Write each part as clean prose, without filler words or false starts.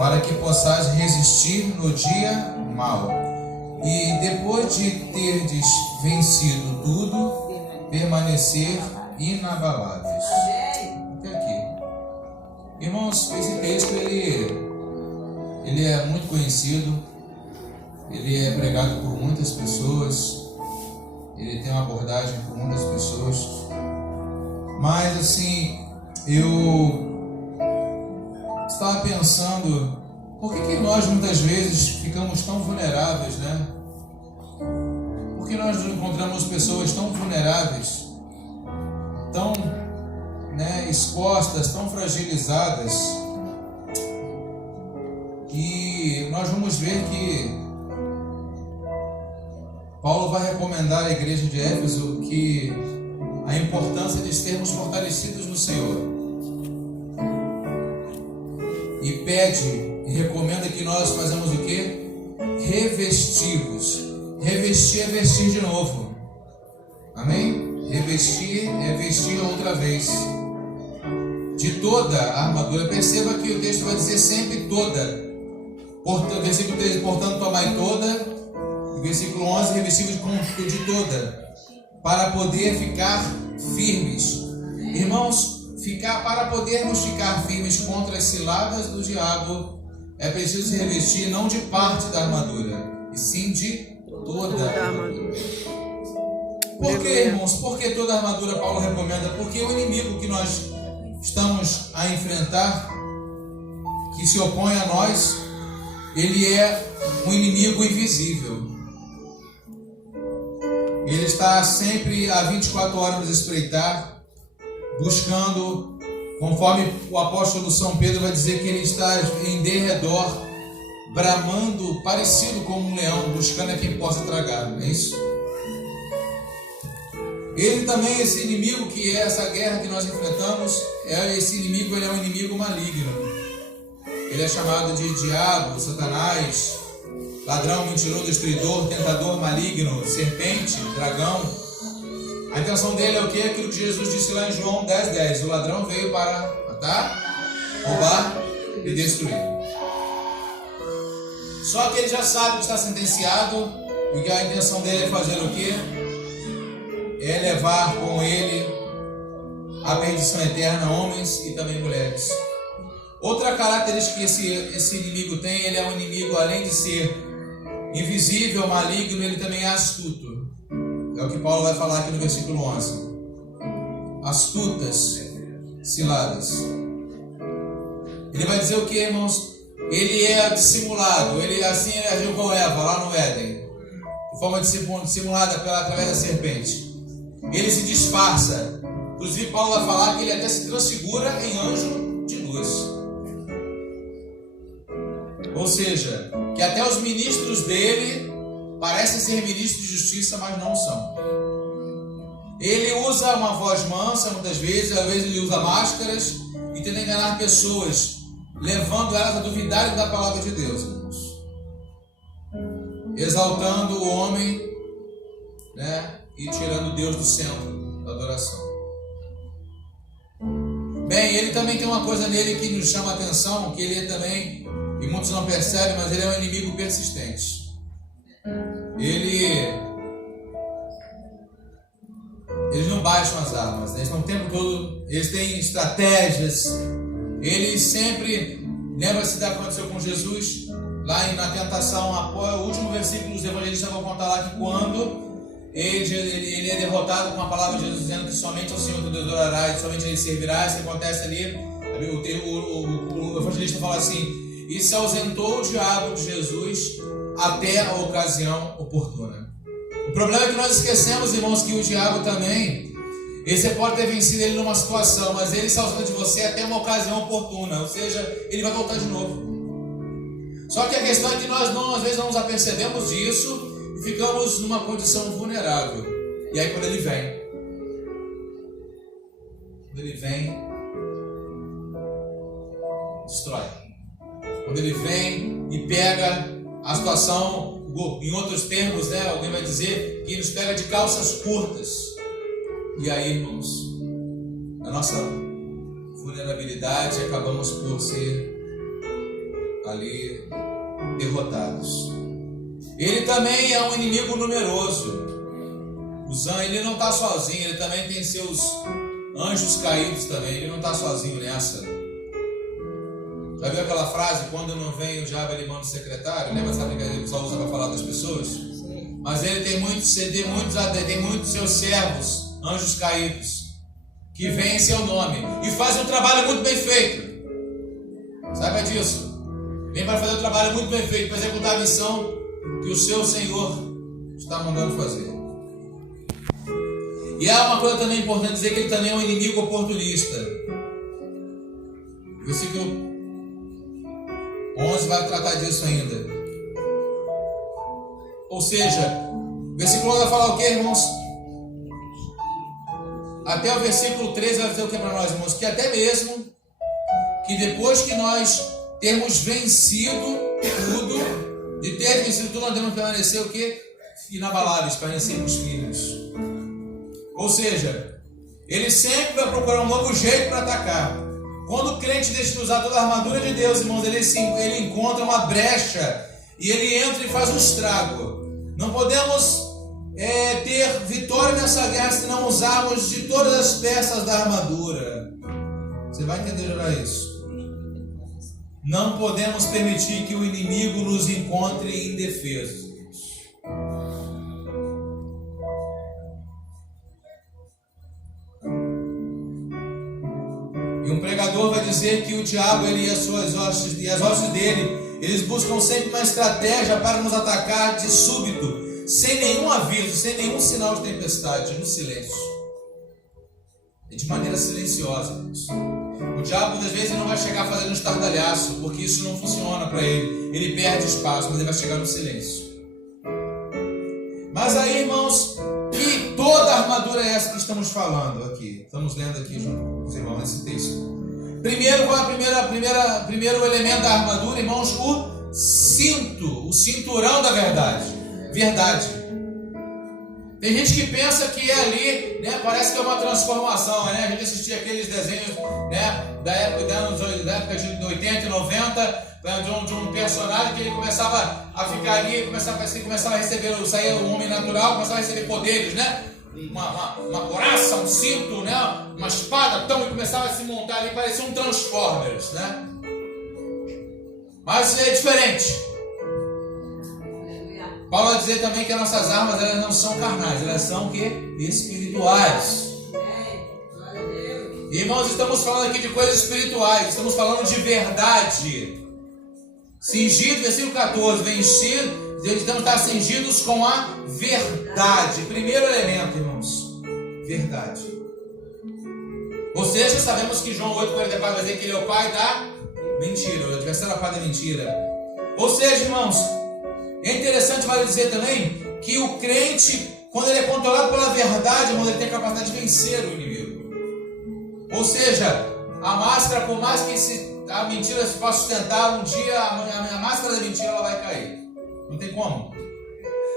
para que possais resistir no dia mau. E depois de terdes vencido tudo, permanecer inabaláveis. Até aqui. Irmãos, esse texto ele é muito conhecido, ele é pregado por muitas pessoas, ele tem uma abordagem por muitas pessoas, mas assim, eu estava pensando, por que nós muitas vezes ficamos tão vulneráveis, né? Por que nós encontramos pessoas tão vulneráveis, tão, expostas, tão fragilizadas? E nós vamos ver que Paulo vai recomendar à igreja de Éfeso que a importância de sermos fortalecidos no Senhor. E pede e recomenda que nós façamos o quê? Revestivos. Revestir é vestir de novo. Amém? Revestir é vestir outra vez. De toda a armadura. Perceba que o texto vai dizer sempre toda. Versículo 13, portanto, tomai toda. Versículo 11, revestivos de toda. Para poder ficar firmes. Irmãos, para podermos ficar firmes contra as ciladas do diabo, é preciso se revestir não de parte da armadura, e sim de toda a armadura. Por que, irmãos? Por que toda a armadura Paulo recomenda? Porque o inimigo que nós estamos a enfrentar, que se opõe a nós, ele é um inimigo invisível. Ele está sempre a 24 horas nos espreitar, buscando, conforme o apóstolo São Pedro vai dizer que ele está em derredor, bramando, parecido como um leão, buscando a quem possa tragar, não é isso? Ele também, esse inimigo que é essa guerra que nós enfrentamos, esse inimigo ele é um inimigo maligno. Ele é chamado de diabo, Satanás, ladrão, mentiroso, destruidor, tentador, maligno, serpente, dragão. A intenção dele é o quê? Aquilo que Jesus disse lá em João 10:10. O ladrão veio para matar, roubar e destruir. Só que ele já sabe que está sentenciado e que a intenção dele é fazer o quê? É levar com ele a perdição eterna, homens e também mulheres. Outra característica que esse inimigo tem, ele é um inimigo, além de ser invisível, maligno, ele também é astuto. É o que Paulo vai falar aqui no versículo 11. Astutas, ciladas. Ele vai dizer o que, irmãos? Ele é dissimulado. Ele assim agiu com Eva lá no Éden, de forma dissimulada através da serpente. Ele se disfarça. Inclusive Paulo vai falar que ele até se transfigura em anjo de luz. Ou seja, que até os ministros dele parecem ser ministros de justiça, mas não são. Ele usa uma voz mansa muitas vezes, às vezes ele usa máscaras e tenta enganar pessoas, levando elas a duvidarem da palavra de Deus, irmãos. Exaltando o homem, e tirando Deus do centro da adoração. Bem, ele também tem uma coisa nele que nos chama a atenção, que ele é também, e muitos não percebem, mas ele é um inimigo persistente. Eles não baixam as armas, eles estão o tempo todo, eles têm estratégias, eles sempre, lembra-se da que aconteceu com Jesus, lá na tentação, o último versículo dos evangelistas vão contar lá que quando ele é derrotado com a palavra de Jesus dizendo que somente ao Senhor tu adorará e somente ele servirá, isso acontece ali, o evangelista fala assim, e se ausentou o diabo de Jesus até a ocasião oportuna. O problema é que nós esquecemos, irmãos, que o diabo também, você pode ter vencido ele numa situação, mas ele se ausenta de você até uma ocasião oportuna, ou seja, ele vai voltar de novo. Só que a questão é que nós às vezes não nos apercebemos disso e ficamos numa condição vulnerável. E aí quando ele vem, destrói. Quando ele vem e pega a situação, em outros termos, alguém vai dizer que nos pega de calças curtas. E aí, irmãos, na nossa vulnerabilidade, acabamos por ser ali derrotados. Ele também é um inimigo numeroso. Ele não está sozinho, ele também tem seus anjos caídos também, ele não está sozinho nessa. Já viu aquela frase, quando não vem o diabo ele manda o secretário? Lembra essa brincadeira que o pessoal usa para falar das pessoas? Sim. Mas ele tem muitos seus servos, anjos caídos, que vêm em seu nome e fazem um trabalho muito bem feito. Saiba disso. Vem para fazer um trabalho muito bem feito, para executar a missão que o seu Senhor está mandando fazer. E há uma coisa também importante dizer, que ele também é um inimigo oportunista. Versículo 11 vai tratar disso ainda. Ou seja, o versículo 11 vai falar o que, irmãos? Até o versículo 13 vai dizer o que para nós, irmãos? Que até mesmo que depois que nós termos vencido tudo, de ter vencido tudo, nós devemos permanecer o que? Inabaláveis, permanecermos firmes. Ou seja, ele sempre vai procurar um novo jeito para atacar. Quando o crente deixa de usar toda a armadura de Deus, irmãos, ele encontra uma brecha e ele entra e faz um estrago. Não podemos ter vitória nessa guerra se não usarmos de todas as peças da armadura. Você vai entender já isso. Não podemos permitir que o inimigo nos encontre indefesos. E um pregador vai dizer que o diabo e as hostes dele, eles buscam sempre uma estratégia para nos atacar de súbito, sem nenhum aviso, sem nenhum sinal de tempestade, no silêncio. E de maneira silenciosa. O diabo, às vezes, não vai chegar fazendo um estardalhaço, porque isso não funciona para ele. Ele perde espaço, mas ele vai chegar no silêncio. Mas aí, irmãos, que toda a armadura é essa que estamos falando aqui? Estamos lendo aqui junto com os irmãos nesse texto. Primeiro, qual é primeiro elemento da armadura, irmãos? O cinto, o cinturão da verdade. Verdade. Tem gente que pensa que é ali, né? Parece que é uma transformação, né? A gente assistia aqueles desenhos, né? Da época de 80 e 90, de um personagem que ele começava a ficar ali, começava a receber, saía o homem natural, começava a receber poderes, né? Uma coraça, um cinto, né? Uma espada, e começava a se montar ali, parecia um Transformers, né? Mas é diferente. Paulo vai dizer também que as nossas armas, elas não são carnais, elas são o quê? Espirituais. Irmãos, estamos falando aqui de coisas espirituais, estamos falando de verdade. Cingido, versículo 14, vencido, estamos cingidos com a verdade. Primeiro elemento, irmãos, verdade. Ou seja, sabemos que João 8,44 vai dizer que ele é o pai da mentira, o adversário é o pai da mentira. Ou seja, irmãos, é interessante, vale dizer também, que o crente, quando ele é controlado pela verdade, irmão, ele tem a capacidade de vencer o inimigo. Ou seja, a máscara, por mais que a mentira se possa sustentar, um dia a máscara da mentira ela vai cair. Não tem como.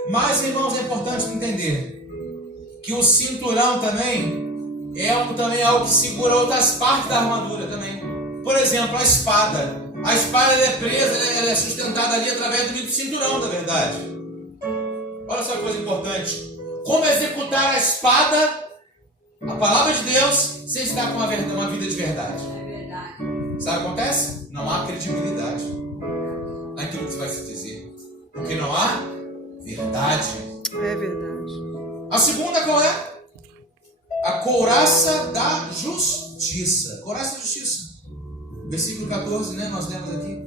Mas, irmãos, é importante entender que o cinturão também é algo que segura outras partes da armadura também. Por exemplo, a espada. A espada ela é presa, ela é sustentada ali através do cinturão da verdade. Olha só que coisa importante. Como executar a espada, a palavra de Deus, sem estar com uma vida de verdade. É verdade. Sabe o que acontece? Não há credibilidade naquilo que você vai se dizer. Porque não há verdade. É verdade. A segunda qual é? A couraça da justiça. Couraça da justiça. Versículo 14, né? Nós lemos aqui.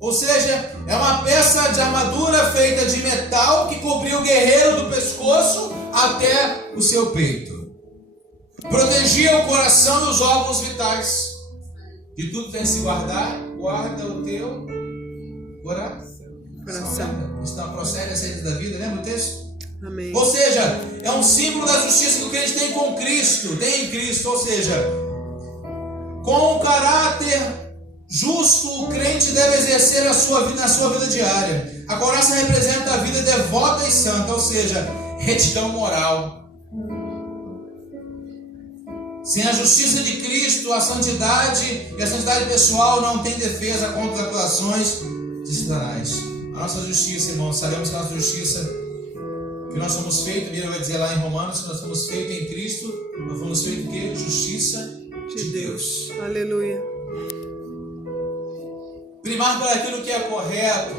Ou seja, é uma peça de armadura feita de metal que cobriu o guerreiro do pescoço até o seu peito. Protegia o coração e os órgãos vitais. De tudo tem que se guardar. Guarda o teu coração. Está procede a saída da vida, lembra o texto? Amém. Ou seja, é um símbolo da justiça que o crente tem com Cristo. Tem em Cristo, ou seja, com o caráter justo, o crente deve exercer na sua vida diária. A couraça representa a vida devota e santa, ou seja, retidão moral. Sem a justiça de Cristo, a santidade e a santidade pessoal não tem defesa contra as atuações de Satanás. A nossa justiça, irmãos, sabemos que a nossa justiça, que nós somos feitos, a Bíblia vai dizer lá em Romanos, que nós somos feitos em Cristo, nós fomos feitos o quê? Justiça de Deus. Aleluia. Primar para aquilo que é correto.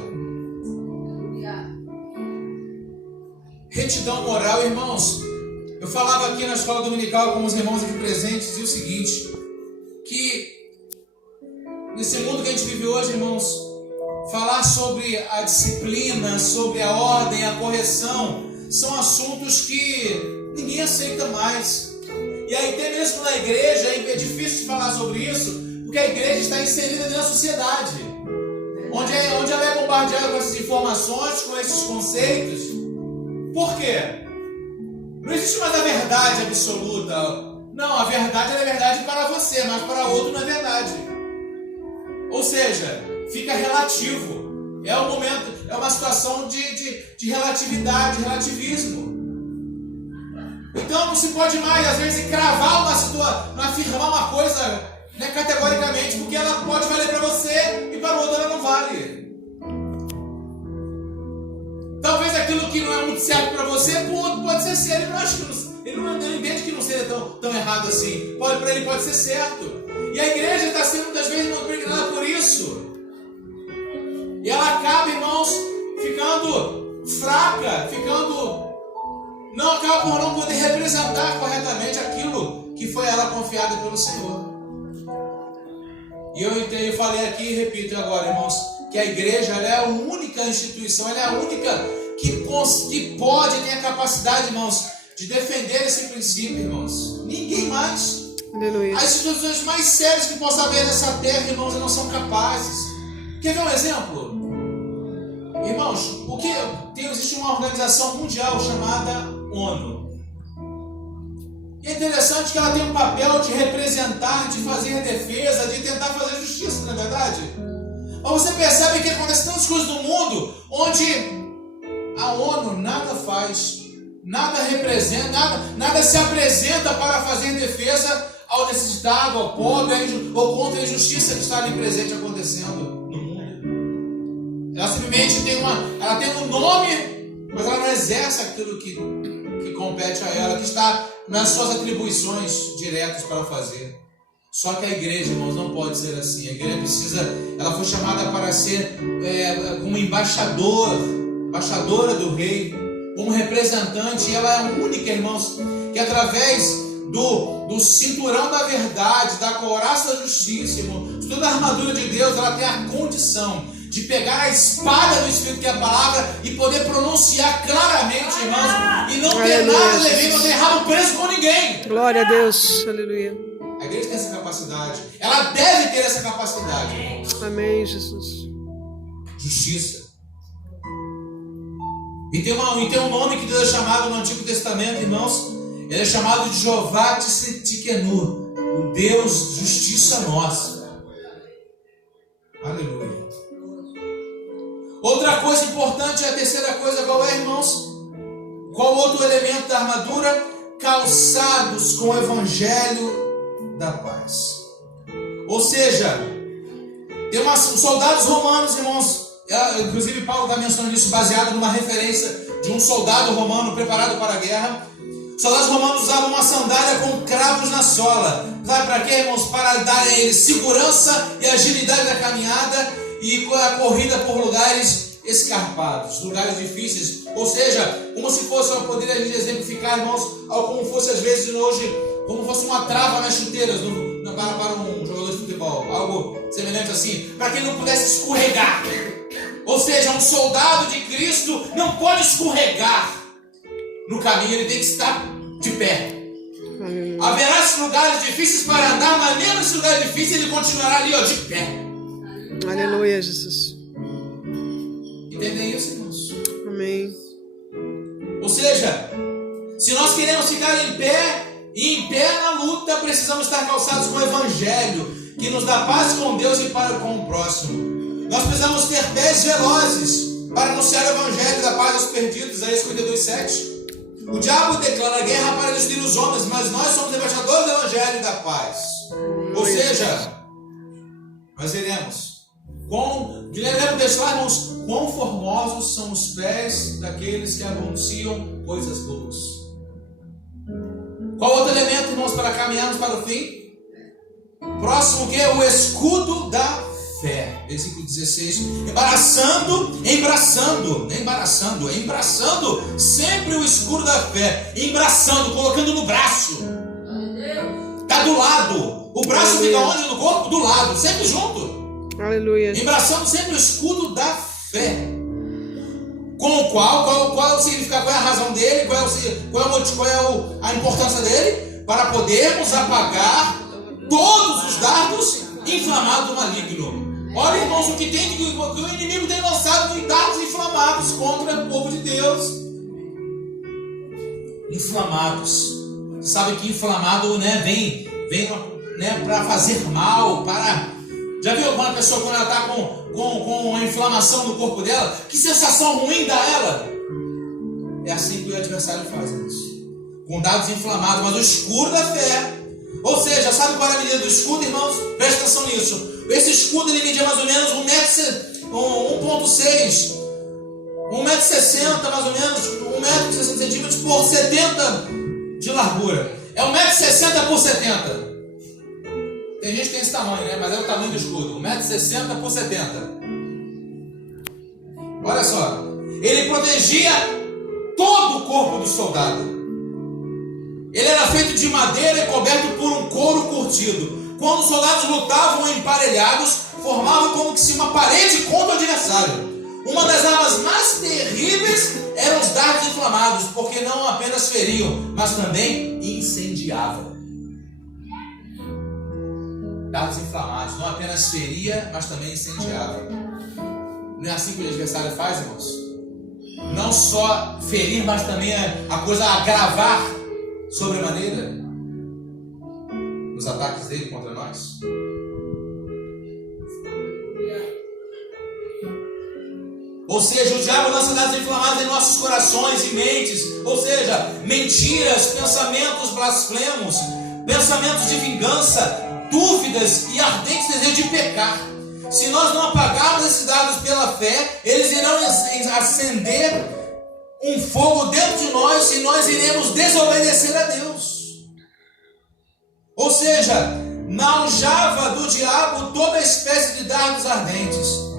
Retidão moral, irmãos. Eu falava aqui na escola dominical com os irmãos aqui presentes, e o seguinte, que nesse mundo que a gente vive hoje, irmãos, falar sobre a disciplina, sobre a ordem, a correção, são assuntos que ninguém aceita mais. E aí até mesmo na igreja é difícil de falar sobre isso, porque a igreja está inserida dentro da sociedade, onde ela é bombardeada com essas informações, com esses conceitos. Por quê? Não existe mais a verdade absoluta. Não, a verdade é verdade para você, mas para outro não é verdade. Ou seja, fica relativo. É um momento, é uma situação de relatividade, relativismo. Então não se pode mais, às vezes, cravar uma situação, afirmar uma coisa, né, categoricamente, porque ela pode valer para você e para o outro ela não vale. Talvez aquilo que não é muito certo para você, para o outro pode ser certo. Ele não entende que não seja tão errado assim. Para ele pode ser certo. E a igreja está sendo muitas vezes impregnada por isso. E ela acaba, irmãos, ficando fraca, acaba por não poder representar corretamente aquilo que foi ela confiada pelo Senhor. E eu falei aqui e repito agora, irmãos, que a igreja ela é a única instituição, ela é a única que pode ter a capacidade, irmãos, de defender esse princípio, irmãos. Ninguém mais. Aleluia. As instituições mais sérias que possa haver nessa terra, irmãos, não são capazes. Quer ver um exemplo? Irmãos, existe uma organização mundial chamada ONU. E é interessante que ela tem um papel de representar, de fazer defesa, de tentar fazer justiça, não é verdade? Mas você percebe que acontece tantas coisas no mundo onde a ONU nada faz, nada representa, nada se apresenta para fazer defesa ao necessitado, ao pobre, ou contra a injustiça que está ali presente acontecendo no mundo. Ela simplesmente tem um nome, mas ela não exerce aquilo que compete a ela, que está nas suas atribuições diretas para fazer. Só que a igreja, irmãos, não pode ser assim. A igreja ela foi chamada para ser como embaixadora do rei, como representante, e ela é a única, irmãos, que através do cinturão da verdade, da couraça da justiça, irmão, de toda a armadura de Deus, ela tem a condição de pegar a espada do Espírito, que é a palavra, e poder pronunciar claramente, irmãos, e não ter nada levando, não ter rabo preso com ninguém. Glória a Deus, aleluia. A igreja tem essa capacidade, ela deve ter essa capacidade. Amém, Jesus. Justiça. E tem um nome que Deus é chamado no Antigo Testamento, irmãos. Ele é chamado de Jeová Tsidkenu, o Deus justiça nossa. Aleluia. Outra coisa importante, a terceira coisa, qual é, irmãos? Qual outro elemento da armadura? Calçados com o evangelho da paz. Ou seja, tem os soldados romanos, irmãos, inclusive Paulo está mencionando isso baseado numa referência de um soldado romano preparado para a guerra. Os soldados romanos usavam uma sandália com cravos na sola. Sabe para quê, irmãos? Para dar a eles segurança e agilidade da caminhada e a corrida por lugares escarpados, lugares difíceis. Ou seja, como se fosse, eu poderia exemplificar, irmãos, como fosse às vezes hoje, como fosse uma trava nas chuteiras para um jogador de futebol, algo semelhante assim, para que ele não pudesse escorregar. Ou seja, um soldado de Cristo não pode escorregar no caminho, ele tem que estar de pé. Haverá esses lugares difíceis para andar, mas mesmo nesse lugar difícil ele continuará ali, de pé. Aleluia, Jesus. Entendem isso, irmãos? Amém. Ou seja, se nós queremos ficar em pé, e em pé na luta, precisamos estar calçados com o evangelho, que nos dá paz com Deus e para com o próximo. Nós precisamos ter pés velozes para anunciar o evangelho da paz aos perdidos, Isaías 52:7. O diabo declara guerra para destruir os homens, mas nós somos embaixadores do Evangelho da paz. Ou seja, nós veremos. Guilherme deixou, irmãos, quão formosos são os pés daqueles que anunciam coisas boas. Qual outro elemento, irmãos, para caminharmos para o fim? Próximo que é o escudo da fé. Versículo 16. Embraçando sempre o escudo da fé. Embraçando, colocando no braço. Está do lado. O braço fica onde no corpo? Do lado, sempre junto. Aleluia. Embraçando sempre o escudo da fé. Com o qual é o significado, qual é a razão dele, qual é a importância dele? Para podermos apagar todos os dardos inflamados do maligno. Olha, irmãos, o que o inimigo tem lançado de dardos inflamados contra o povo de Deus. Inflamados. Sabe que inflamado, né, vem né, para fazer mal, para... Já viu alguma pessoa quando ela está com a inflamação no corpo dela? Que sensação ruim dá ela? É assim que o adversário faz isso. Com dados inflamados, mas o escudo da fé. Ou seja, sabe qual é a medida do escudo, irmãos? Presta atenção nisso. Esse escudo ele media mais ou menos 1,6 1,60m mais ou menos, 1,60 centímetros por 70 de largura. É 1,60m por 70. Tem gente que tem esse tamanho, né? Mas é o tamanho do escudo. 1,60m por 70. Olha só. Ele protegia todo o corpo do soldado. Ele era feito de madeira e coberto por um couro curtido. Quando os soldados lutavam emparelhados, formavam como que se uma parede contra o adversário. Uma das armas mais terríveis eram os dardos inflamados, porque não apenas feriam, mas também incendiavam. Dardos inflamados não apenas feria, mas também incendiava. Não é assim que o adversário faz, irmãos? Não só ferir, mas também a coisa agravar sobremaneira nos ataques dele contra nós. Ou seja, o diabo lança dardos inflamados em nossos corações e mentes. Ou seja, mentiras, pensamentos blasfemos, pensamentos de vingança, dúvidas e ardentes desejos de pecar. Se nós não apagarmos esses dados pela fé, eles irão acender um fogo dentro de nós e nós iremos desobedecer a Deus. Ou seja, na aljava do diabo toda espécie de dardos ardentes.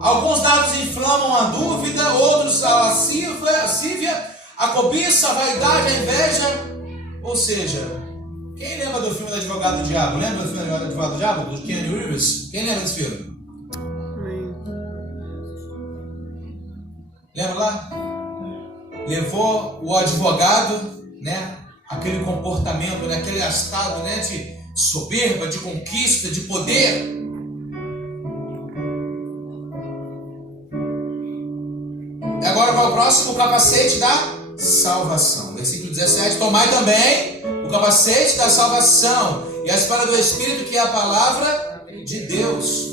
Alguns dardos inflamam a dúvida, outros a lascívia, a cobiça, a vaidade, a inveja. Ou seja, quem lembra do filme do Advogado do Diabo? Lembra do filme do Advogado do Diabo? Do Keanu Reeves? Quem lembra desse filme? Lembra lá? Levou o advogado, né? Aquele comportamento, né? Aquele estado, né? De soberba, de conquista, de poder. Agora qual é o próximo? O capacete da salvação. Versículo 17. Tomai também o capacete da salvação e a espada do Espírito, que é a palavra de Deus.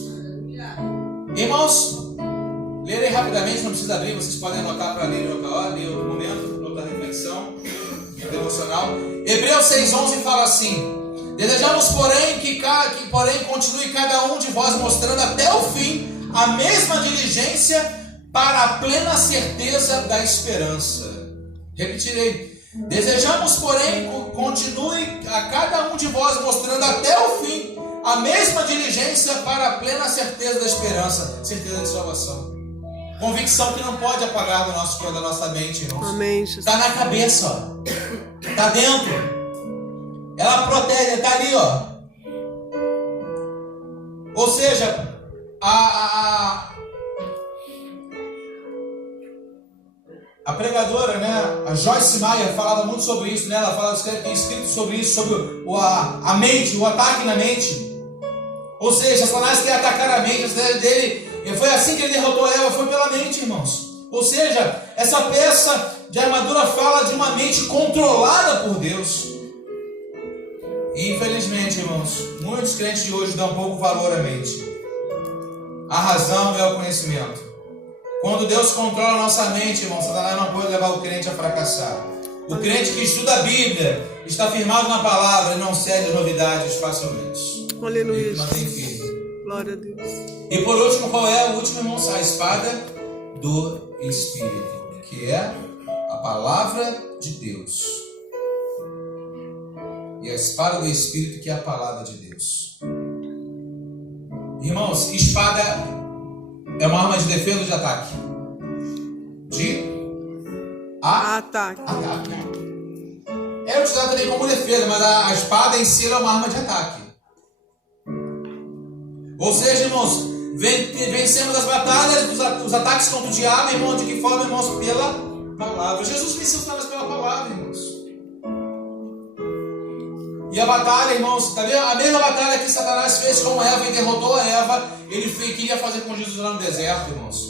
Irmãos, lerei rapidamente, não precisa abrir, vocês podem anotar para ler em outra hora, em outro momento, em outra reflexão devocional. Hebreus 6,11 fala assim: desejamos, porém, que continue cada um de vós mostrando até o fim a mesma diligência para a plena certeza da esperança. Repetirei. Desejamos, porém, continue a cada um de vós mostrando até o fim a mesma diligência para a plena certeza da esperança, certeza de salvação. Convicção que não pode apagar da nossa mente, irmãos. Amém. Está na cabeça, ó. Está dentro. Ela protege, está ali, ó. Ou seja, a pregadora, né, a Joyce Meyer, falava muito sobre isso, né? Ela fala, tem escrito sobre isso, sobre a mente, o ataque na mente. Ou seja, Satanás quer atacar a mente, a estratégia dele, e foi assim que ele derrotou Eva, foi pela mente, irmãos. Ou seja, essa peça de armadura fala de uma mente controlada por Deus. E infelizmente, irmãos, muitos crentes de hoje dão pouco valor à mente. A razão é o conhecimento. Quando Deus controla a nossa mente, irmão, Satanás não pode levar o crente a fracassar. O crente que estuda a Bíblia, está firmado na palavra e não cede às novidades facilmente. Aleluia. Ele mantém firme. Glória a Deus. E por último, qual é o último, irmão? A espada do Espírito, que é a palavra de Deus. E a espada do Espírito, que é a palavra de Deus. Irmãos, espada é uma arma de defesa ou de ataque? Ataque. É utilizada também como defesa, mas a espada em si é uma arma de ataque. Ou seja, irmãos, vencemos as batalhas, os ataques contra o diabo, irmão, de que forma, irmãos? Pela palavra. Jesus venceu Satanás pela palavra, irmãos. E a batalha, irmãos, tá vendo? A mesma batalha que Satanás fez com Eva e derrotou a Eva, ele queria fazer com Jesus lá no deserto, irmãos.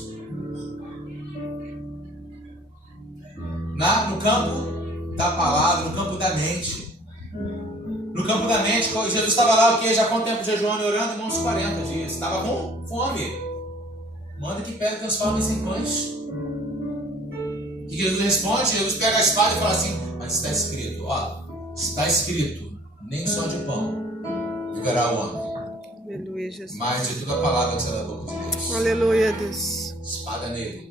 No campo da palavra, no campo da mente. No campo da mente, Jesus estava lá, o que? Já quanto tempo jejuando e orando? Irmãos, 40 dias. Estava com fome. Manda que pedra transforma-se em pães. E Jesus responde, Jesus pega a espada e fala assim, mas está escrito, está escrito, nem só de pão viverá o homem. Aleluia, Jesus. Mas de toda a palavra que sai da boca de Deus. Aleluia, Deus. Espada nele.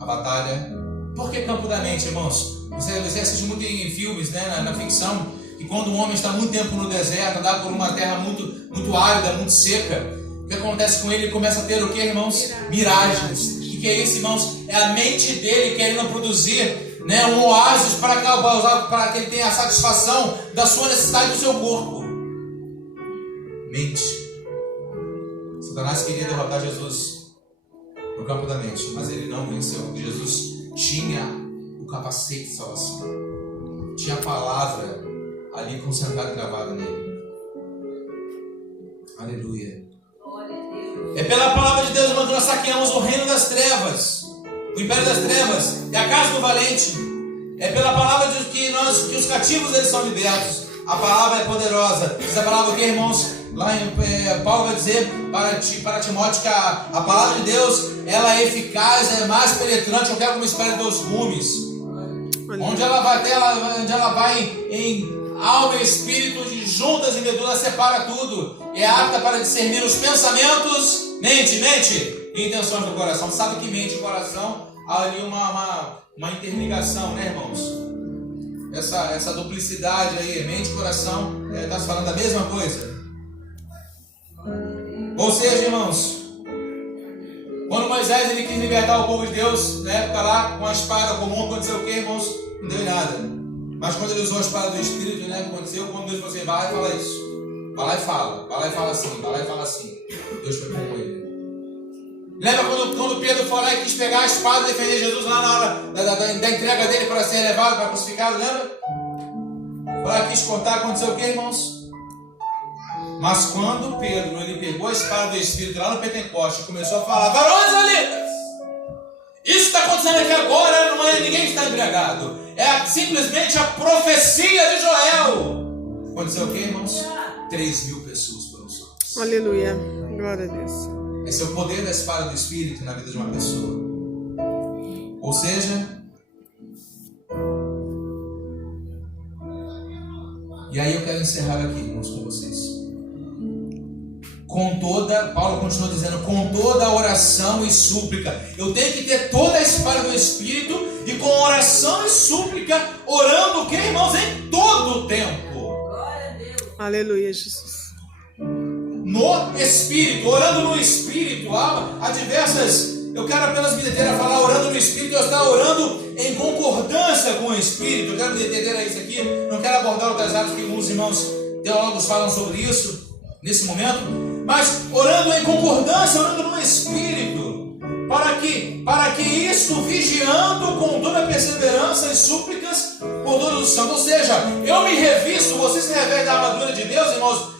A batalha. Por que campo da mente, irmãos? Você assiste muito em filmes, né, na ficção, que quando um homem está muito tempo no deserto, andar por uma terra muito árida, muito seca, o que acontece com ele? Ele começa a ter o que, irmãos? Miragens. O que é isso, irmãos? É a mente dele querendo produzir, né, um oásis para que ele tenha a satisfação da sua necessidade do seu corpo. Mente. Satanás queria derrotar Jesus no campo da mente, mas ele não venceu, porque Jesus tinha o capacete de salvação, tinha a palavra ali concentrada e gravada nele. Aleluia. É pela palavra de Deus, irmão, que nós saqueamos o reino das trevas, o império das trevas e a casa do valente. É pela palavra de que os cativos eles são libertos. A palavra é poderosa. Diz a palavra que, irmãos, lá em Paulo vai dizer para Timóteo que a palavra de Deus ela é eficaz, é mais penetrante, eu quero como espera dos gumes. Onde ela vai em alma e espírito, de juntas e medulas, separa tudo. É apta para discernir os pensamentos, mente e intenções do coração. Sabe que mente e coração há ali uma interligação, né, irmãos? Essa duplicidade aí, mente e coração, está se falando da mesma coisa. Ou seja, irmãos, quando Moisés ele quis libertar o povo de Deus, na época lá, com a espada comum, aconteceu o que, irmãos? Não deu em nada. Mas quando ele usou a espada do Espírito, né, aconteceu, quando Deus falou assim, vai lá e fala isso. Vai lá e fala assim. Deus foi com ele. Lembra quando Pedro foi lá e quis pegar a espada e defender Jesus lá na hora da entrega dele para ser levado, para crucificado, lembra? Foi lá e quis cortar, aconteceu o que, irmãos? Mas quando Pedro ele pegou a espada do Espírito lá no Pentecostes e começou a falar, varões israelitas, isso está acontecendo aqui agora, não é ninguém está embriagado, é simplesmente a profecia de Joel. Aconteceu o que, irmãos? 3.000 pessoas foram salvas. Aleluia, glória a Deus. Esse é o poder da espada do Espírito na vida de uma pessoa. Ou seja, e aí eu quero encerrar aqui, irmãos, com vocês. Paulo continua dizendo, com toda oração e súplica. Eu tenho que ter toda a espada do Espírito e com oração e súplica, orando o que, irmãos? Em todo o tempo. Glória a Deus. Aleluia, Jesus. No Espírito, orando no Espírito. Há diversas, eu quero apenas me deter a falar orando no Espírito. Eu estou orando em concordância com o Espírito. Eu quero me deter a isso aqui. Não quero abordar outras áreas que alguns irmãos teólogos falam sobre isso nesse momento. Mas orando em concordância, orando no Espírito, para que isto vigiando com toda perseverança e súplicas por todos os santos. Ou seja, eu me revisto, você se reveste da armadura de Deus, irmãos,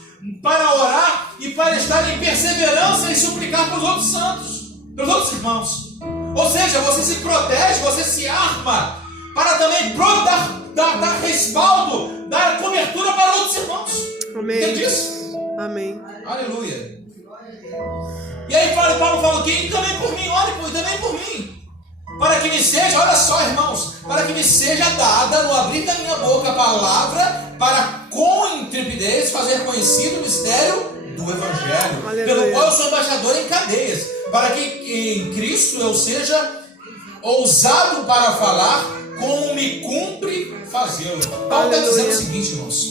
para orar e para estar em perseverança e suplicar para os outros santos, para os outros irmãos. Ou seja, você se protege, você se arma para também dar respaldo, dar cobertura para outros irmãos. Amém. Entende isso? Amém. Aleluia. E aí Paulo fala o quê? E também por mim, ore também por mim. Para que me seja, olha só, irmãos, para que me seja dada no abrir da minha boca a palavra, para com intrepidez fazer conhecido o mistério do Evangelho, Aleluia. pelo qual eu sou embaixador em cadeias, para que em Cristo eu seja ousado para falar, como me cumpre fazê-lo. Paulo está dizendo o seguinte, irmãos,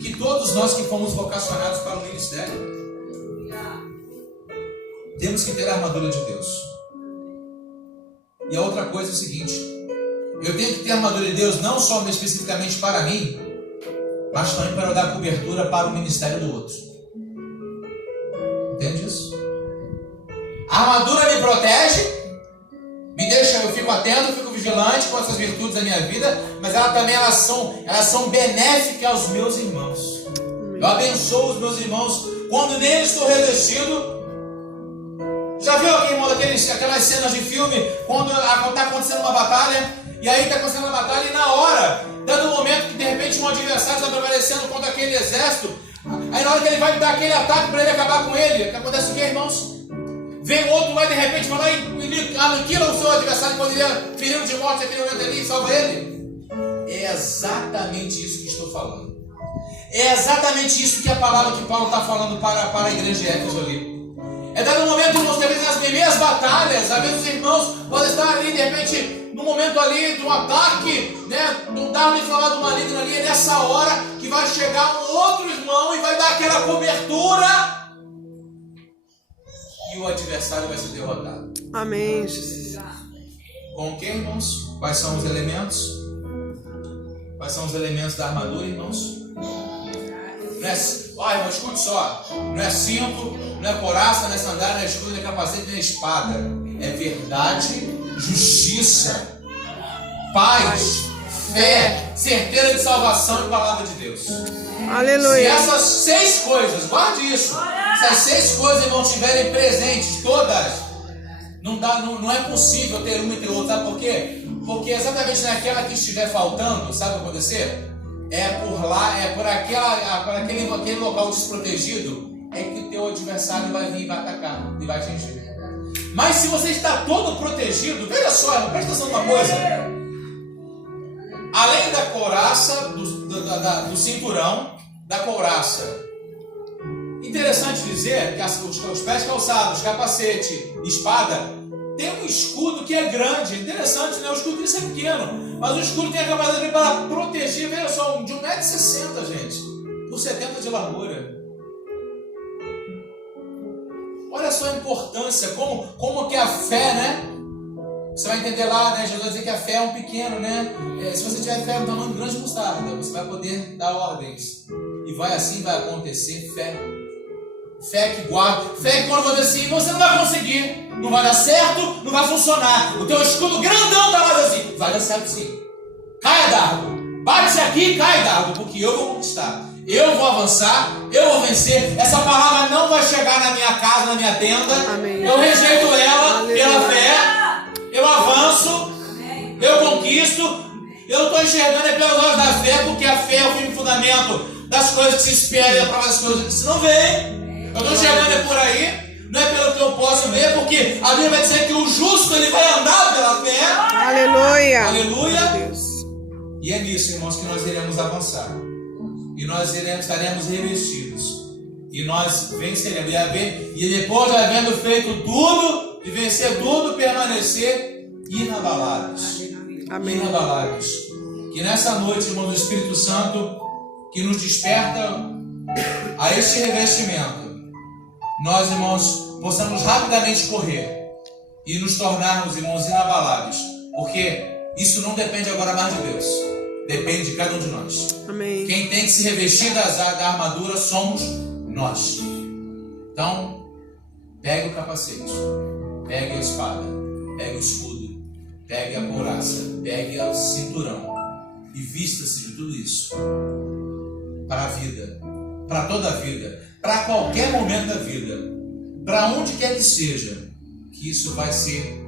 que todos nós que fomos vocacionados para o ministério, temos que ter a armadura de Deus. E a outra coisa é o seguinte: eu tenho que ter a armadura de Deus não só especificamente para mim, mas também para eu dar cobertura para o ministério do outro. Entende isso? A armadura me protege, me deixa, eu fico atento, eu fico vigilante com essas virtudes da minha vida, mas elas são benéficas aos meus irmãos. Eu abençoo os meus irmãos quando neles estou revestido. Já viu aquelas cenas de filme quando está acontecendo uma batalha, e aí está acontecendo uma batalha e na hora, dado o momento que de repente um adversário está prevalecendo contra aquele exército, aí na hora que ele vai dar aquele ataque para ele acabar com ele, o que acontece o que, irmãos? Vem outro lá de repente vai lá e ele aniquila o seu adversário quando ele é ferido de morte naquele momento ali e salva ele. É exatamente isso que estou falando. É exatamente isso que a palavra que Paulo está falando para a igreja de Éfeso ali. É dado um momento, irmãos, que às vezes nas primeiras batalhas, às vezes os irmãos podem estar ali, de repente, no momento ali de um ataque, né, do dardo inflamado maligno ali, é nessa hora que vai chegar um outro irmão e vai dar aquela cobertura e o adversário vai ser derrotado. Amém, Jesus. Com o que, irmãos? Quais são os elementos? Quais são os elementos da armadura, irmãos? Não é, irmão, escute só. Não é cinto, não é couraça, não é sandália, não é escudo, não é capacete, nem é espada. É verdade, justiça, paz, fé, certeza de salvação e palavra de Deus. Aleluia. Se essas 6 coisas, guarde isso, se as 6 coisas, irmão, estiverem presentes, todas, não é possível ter uma entre outra. Sabe por quê? Porque exatamente naquela que estiver faltando, sabe o que vai acontecer? É por lá, é por aquele local desprotegido, é que o teu adversário vai vir e vai atacar e vai atingir. Mas se você está todo protegido, veja só, irmão, presta atenção numa coisa. Além da couraça, do cinturão, da couraça. Interessante dizer que os pés calçados, capacete, espada, tem um escudo que é grande. Interessante, né? O escudo tem que ser pequeno, mas o escudo tem a capacidade para proteger, veja só, de 1,60 m, gente, por 70 de largura. Olha só a importância, como que a fé, né? Você vai entender lá, né? Jesus vai dizer que a fé é um pequeno, né? Se você tiver fé no tamanho de grande mostarda, você vai poder dar ordens. E vai acontecer fé. Fé que guarda. Fé que quando você diz assim, você não vai conseguir. Não vai dar certo, não vai funcionar. O teu escudo grandão está lá assim. Vai dar certo sim. Caia dardo. Bate aqui, cai dardo. Porque eu vou conquistar. Eu vou avançar, eu vou vencer. Essa palavra não vai chegar na minha casa, na minha tenda. Amém. Eu rejeito ela. Aleluia. Pela fé. Eu avanço. Eu conquisto. Eu estou enxergando pelos olhos da fé, porque a fé é o firme fundamento das coisas que se esperam e a prova das coisas que se não veem. Eu estou enxergando por aí. Não é pelo que eu posso ver, porque a Bíblia vai dizer que o justo ele vai andar pela fé. Aleluia. Aleluia. Deus. E é nisso, irmãos, que nós iremos avançar. E nós estaremos revestidos. E nós venceremos. E depois de havendo feito tudo, de vencer tudo, permanecer inabaláveis. Amém. Inabaláveis. Que nessa noite, irmãos, o Espírito Santo, que nos desperta a este revestimento, nós, irmãos, possamos rapidamente correr e nos tornarmos, irmãos, inabaláveis. Porque isso não depende agora mais de Deus. Depende de cada um de nós. Amém. Quem tem que se revestir da armadura somos nós. Então, pegue o capacete, pegue a espada, pegue o escudo, pegue a couraça, pegue o cinturão e vista-se de tudo isso para a vida, para toda a vida, para qualquer momento da vida, para onde quer que seja, que isso vai ser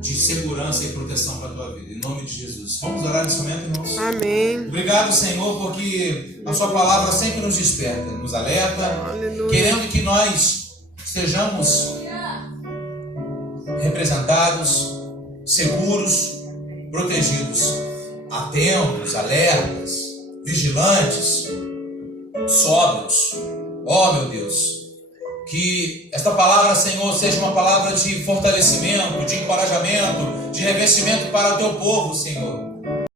de segurança e proteção para a tua vida, em nome de Jesus. Vamos orar nesse momento, irmãos? Amém. Obrigado, Senhor, porque a sua palavra sempre nos desperta, nos alerta, Aleluia. querendo que nós estejamos representados, seguros, protegidos, atentos, alertas, vigilantes, sóbrios. Ó, meu Deus, que esta palavra, Senhor, seja uma palavra de fortalecimento, de encorajamento, de revestimento para o teu povo, Senhor.